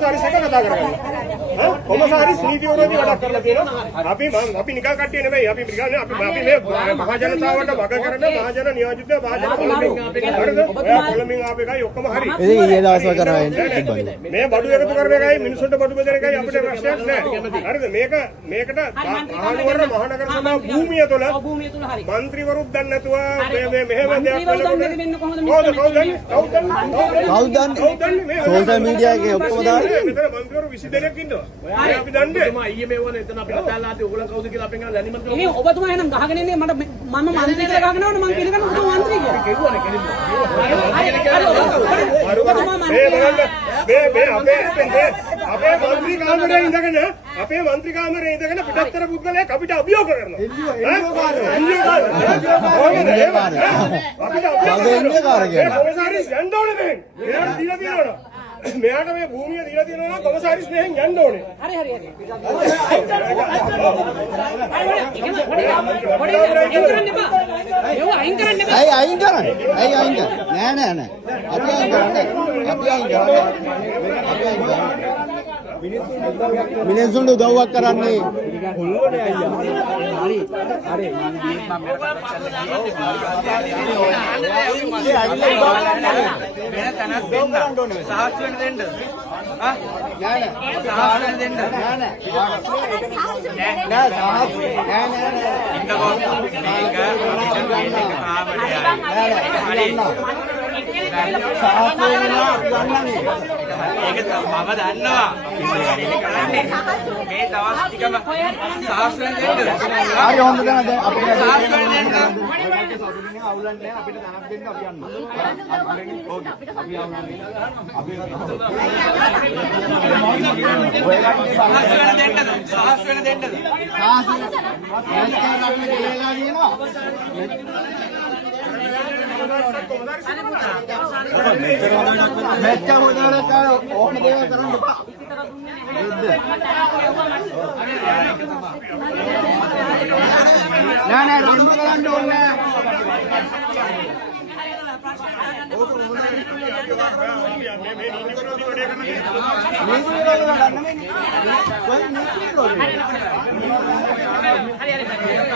කොමසාරිස් එක කතා කරගන්න. කොමසාරිස් නීති විරෝධී වැඩක් කරලා තියෙනවා. අපි නිකන් කට්ටිය නෙවෙයි. අපි මේ මහ ජනතාවට වග කරන මහජන නියෝජිත මහජන කොළඹින් ආපු එකයි ඔක්කොම හරි. ඉතින් ඊයේ දවස්වල කරා මේ බඩු එකතු කරන එකයි මිනිස්සුන්ට බඩු බෙදන එකයි අපිට ප්‍රශ්නයක් නැහැ. හරිද? මේකට මහනුවර මහනගර සභා භූමිය තුළ മന്ത്രിවරුත් දන්නේ නැතුව මේ මෙහෙම දෙයක් කවුද දන්නේ? සෝෂල් මීඩියා එකේ ඔක්කොම දාන්නේ. මෙතන മന്ത്രിවරු 20 දෙනෙක් ඉන්නවා. අපි දන්නේ. ඊයේ මේවන එතන අපිට දාලා ආදී ඕගොල්ලෝ කවුද කියලා අපෙන් දැනීම තියෙනවා. ඉතින් ඔබතුමා එහෙනම් ගහගෙන ඉන්නේ මම മന്ത്രി කියලා ගහගෙන ආවනේ මම පිළිගන්නවා ඔබ മന്ത്രി කියලා. කෙරුවනේ කෙලින්ම. අපේ മന്ത്രി කාමරේ ඉඳගෙන පිටත්තර පුද්ගලයෙක් අපිට අභියෝග කරනවා. කොමසාරිස් යන්න ඕනේ දැන්. මෙයාට දීලා තියෙනවා. මෙයාට මේ භූමිය දීලා තියෙනවා නම් කොමසාරිස් මෙහෙන් යන්න ඕනේ. හරි. අයින් කරන්න එපා. ඇයි අයින් කරන්නේ? නෑ. අපි අයින් කරන්නේ. මිනිස්සුන්ට උදව්වක් කරන්නේ. හොල්ලෝනේ අයියා. හරි. සාහස් වෙන්න දෙන්න. නෑ. සාහස් වෙන්න දෙන්න. නෑ. ඒක මම දන්නවා. මේ දවස් ටිකම සාහස් වෙන්න දෙන්න. හරි හොඳ දැන් අපිට සාහස් වෙන්න දෙන්න. අවුලක් නැහැ අපිට තනක් දෙන්න අපි යන්න. ඕකේ. අපි අවුලන්නේ. අපි සාහස් වෙන්න දෙන්නද? මෙච්චර හොදවලට ඕන දේවල් කරන්න එපා. නෑ රණ්ඩු කරන්න ඕනේ නෑ. මේ